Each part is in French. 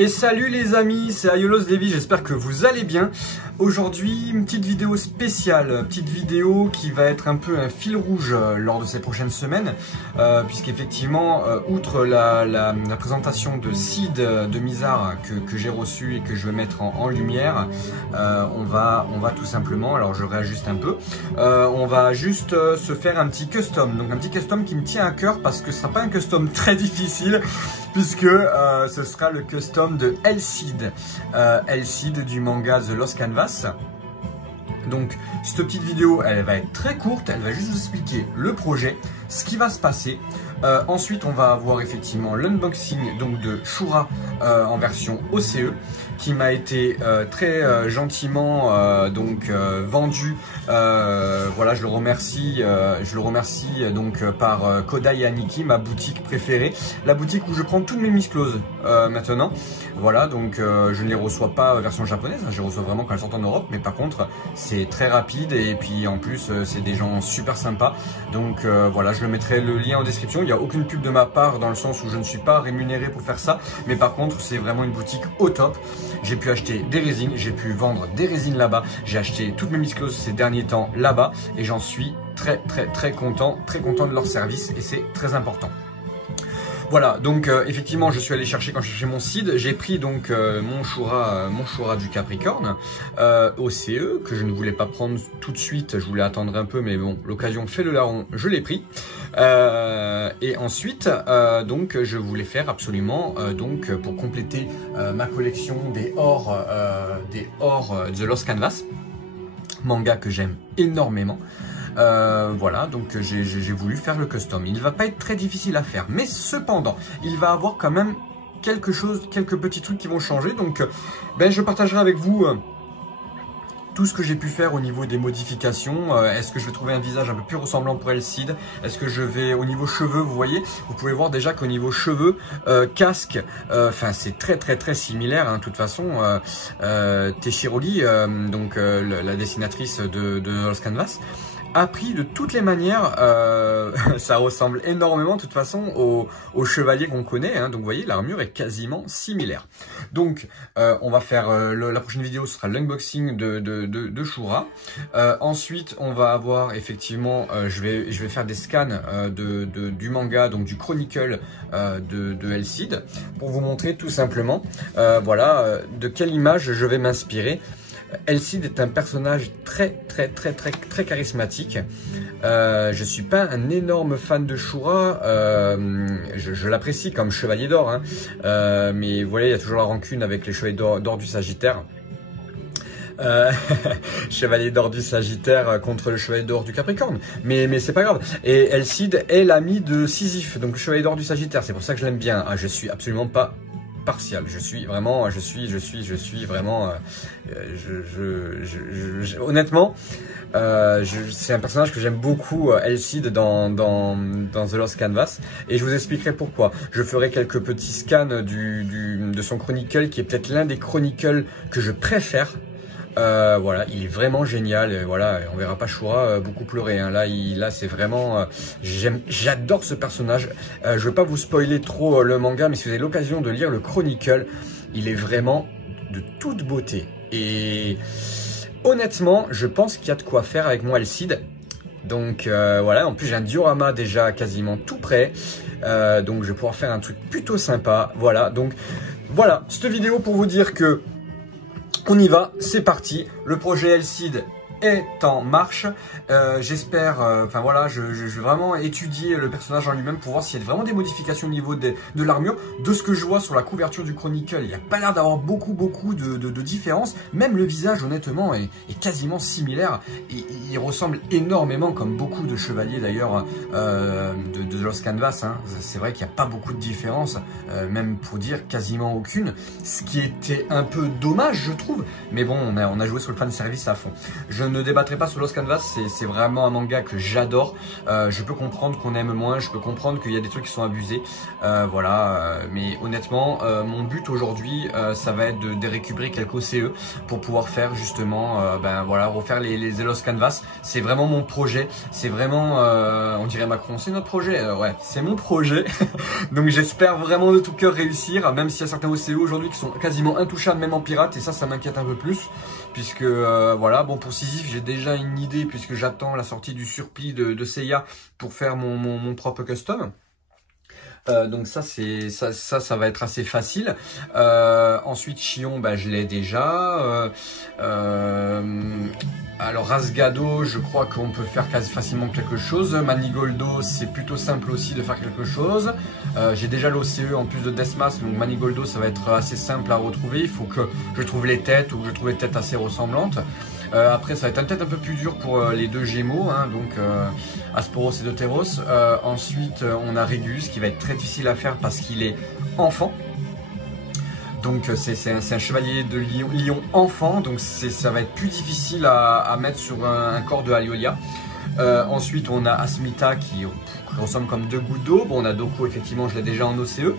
Et salut les amis, c'est Aiolos Davy, j'espère que vous allez bien. Aujourd'hui, une petite vidéo spéciale, petite vidéo qui va être un peu un fil rouge lors de ces prochaines semaines, puisqu'effectivement, outre la présentation de Sid de Mizar que j'ai reçu et que je vais mettre en lumière, on va tout simplement, alors je réajuste un peu, on va juste se faire un petit custom, donc un petit custom qui me tient à cœur parce que ce sera pas un custom très difficile, puisque ce sera le custom de Elseed, Elseed du manga The Lost Canvas. Donc cette petite vidéo elle va être très courte, elle va juste vous expliquer le projet, ce qui va se passer. Ensuite on va avoir effectivement l'unboxing donc de Shura en version OCE qui m'a été très gentiment vendu. Voilà, je le remercie donc par Kodai Aniki, ma boutique préférée, la boutique où je prends toutes mes miscloses maintenant. Voilà, donc je ne les reçois pas version japonaise, je les reçois vraiment quand elles sortent en Europe, mais par contre c'est très rapide et puis en plus c'est des gens super sympas. Donc voilà, je le mettrai le lien en description. Il n'y a aucune pub de ma part dans le sens où je ne suis pas rémunéré pour faire ça, mais par contre c'est vraiment une boutique au top. J'ai pu acheter des résines, j'ai pu vendre des résines là-bas, j'ai acheté toutes mes miscloses ces derniers temps là-bas et j'en suis très content de leur service et c'est très important. Voilà, donc effectivement je suis allé chercher, quand je cherchais mon Sid, j'ai pris donc mon Shura du Capricorne OCE, que je ne voulais pas prendre tout de suite, je voulais attendre un peu, mais bon, l'occasion fait le larron, je l'ai pris. Et ensuite, donc je voulais faire absolument, donc pour compléter ma collection des ors The Lost Canvas, manga que j'aime énormément. Voilà, donc j'ai voulu faire le custom. Il ne va pas être très difficile à faire, mais cependant, il va avoir quand même quelques petits trucs qui vont changer. Donc, je partagerai avec vous tout ce que j'ai pu faire au niveau des modifications. Est-ce que je vais trouver un visage un peu plus ressemblant pour Elseed? Est-ce que je vais au niveau cheveux, vous voyez, vous pouvez voir déjà qu'au niveau cheveux, casque, enfin c'est très similaire, hein, de toute façon. Teshiroli, donc la dessinatrice de Lost Canvas, a pris de toutes les manières, ça ressemble énormément de toute façon au chevalier qu'on connaît, hein, donc vous voyez l'armure est quasiment similaire. Donc on va faire, la prochaine vidéo sera l'unboxing de Shura. Ensuite on va avoir effectivement, je vais faire des scans du manga, donc du chronicle de Elseed, pour vous montrer tout simplement voilà de quelle image je vais m'inspirer. Elseed est un personnage très charismatique. Je suis pas un énorme fan de Shura, je l'apprécie comme chevalier d'or, hein. Mais vous voyez, il y a toujours la rancune avec les chevaliers d'or du Sagittaire. Chevalier d'or du Sagittaire contre le chevalier d'or du Capricorne, mais c'est pas grave. Et Elseed est l'ami de Sisyphe, donc le chevalier d'or du Sagittaire, c'est pour ça que je l'aime bien. Je suis absolument pas partial, je suis vraiment, honnêtement, c'est un personnage que j'aime beaucoup, Elseed dans The Lost Canvas, et je vous expliquerai pourquoi. Je ferai quelques petits scans de son chronicle, qui est peut-être l'un des chronicles que je préfère. Voilà, il est vraiment génial. Et voilà, on verra pas Shura beaucoup pleurer, hein. Là c'est vraiment, j'adore ce personnage. Je vais pas vous spoiler trop le manga, mais si vous avez l'occasion de lire le chronicle, il est vraiment de toute beauté. Et honnêtement, je pense qu'il y a de quoi faire avec mon Elseed. Donc voilà, en plus j'ai un diorama déjà quasiment tout prêt, donc je vais pouvoir faire un truc plutôt sympa. Voilà, donc voilà, cette vidéo pour vous dire que on y va, c'est parti, le projet Elseed est en marche. J'espère, enfin voilà, je vais vraiment étudier le personnage en lui-même pour voir s'il y a vraiment des modifications au niveau de l'armure. De ce que je vois sur la couverture du chronicle, il n'y a pas l'air d'avoir beaucoup de différences. Même le visage, honnêtement, est quasiment similaire. Et il ressemble énormément, comme beaucoup de chevaliers d'ailleurs de Lost Canvas, hein. C'est vrai qu'il n'y a pas beaucoup de différence, même pour dire quasiment aucune. Ce qui était un peu dommage, je trouve. Mais bon, on a joué sur le fanservice à fond. Je ne débattrai pas sur Lost Canvas, c'est vraiment un manga que j'adore. Je peux comprendre qu'on aime moins, je peux comprendre qu'il y a des trucs qui sont abusés, voilà. Mais honnêtement, mon but aujourd'hui, ça va être de récupérer quelques OCE pour pouvoir faire justement, ben voilà, refaire les Lost Canvas. C'est vraiment mon projet, c'est vraiment, on dirait Macron, c'est notre projet, ouais, c'est mon projet. Donc j'espère vraiment de tout cœur réussir, même s'il y a certains OCE aujourd'hui qui sont quasiment intouchables, même en pirate, et ça m'inquiète un peu plus, puisque voilà, bon, pour Sisyphe j'ai déjà une idée, puisque j'attends la sortie du surplis de Seiya pour faire mon propre custom. Donc ça va être assez facile. Ensuite Chion, bah, je l'ai déjà. Alors Rasgado, je crois qu'on peut faire quasi facilement quelque chose. Manigoldo, c'est plutôt simple aussi de faire quelque chose. J'ai déjà l'OCE en plus de Deathmask, donc Manigoldo ça va être assez simple à retrouver. Il faut que je trouve les têtes ou que je trouve les têtes assez ressemblantes. Après ça va être peut-être un peu plus dur pour les deux Gémeaux, hein, donc Asporos et Deuteros. Ensuite on a Régus qui va être très difficile à faire parce qu'il est enfant. Donc c'est un chevalier de lion enfant, donc ça va être plus difficile à mettre sur un corps de Aliolia. Ensuite on a Asmita qui ressemble comme deux gouttes d'eau. Bon, on a Doko, effectivement je l'ai déjà en OCE.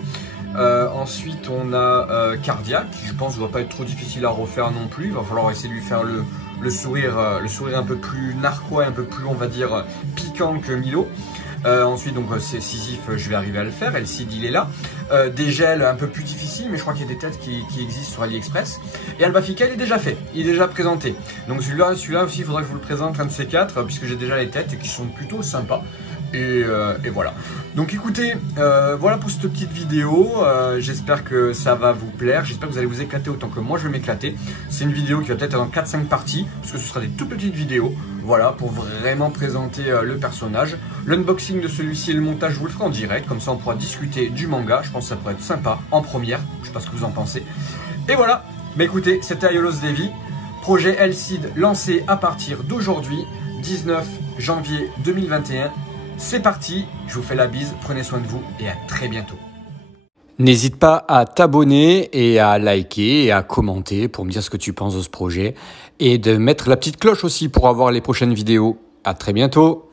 Ensuite on a Cardia qui je pense ne va pas être trop difficile à refaire non plus. Il va falloir essayer de lui faire le sourire un peu plus narquois, un peu plus on va dire piquant que Milo. Ensuite donc c'est Sisyphe, je vais arriver à le faire. Elcid il est là. Des gels un peu plus difficiles, mais je crois qu'il y a des têtes qui existent sur AliExpress. Et Albafika il est déjà fait, il est déjà présenté. Donc celui-là aussi il faudra que je vous le présente, un de ces quatre, puisque j'ai déjà les têtes et qui sont plutôt sympas. Et voilà. Donc écoutez, voilà pour cette petite vidéo. J'espère que ça va vous plaire. J'espère que vous allez vous éclater autant que moi je vais m'éclater. C'est une vidéo qui va peut-être être en 4-5 parties, parce que ce sera des toutes petites vidéos. Voilà, pour vraiment présenter le personnage. L'unboxing de celui-ci et le montage, je vous le ferai en direct. Comme ça on pourra discuter du manga. Je pense que ça pourrait être sympa en première. Je sais pas ce que vous en pensez. Et voilà. Mais écoutez, c'était Aiolos Devi. Projet Elcid lancé à partir d'aujourd'hui, 19 janvier 2021. C'est parti, je vous fais la bise, prenez soin de vous et à très bientôt. N'hésite pas à t'abonner et à liker et à commenter pour me dire ce que tu penses de ce projet et de mettre la petite cloche aussi pour avoir les prochaines vidéos. À très bientôt.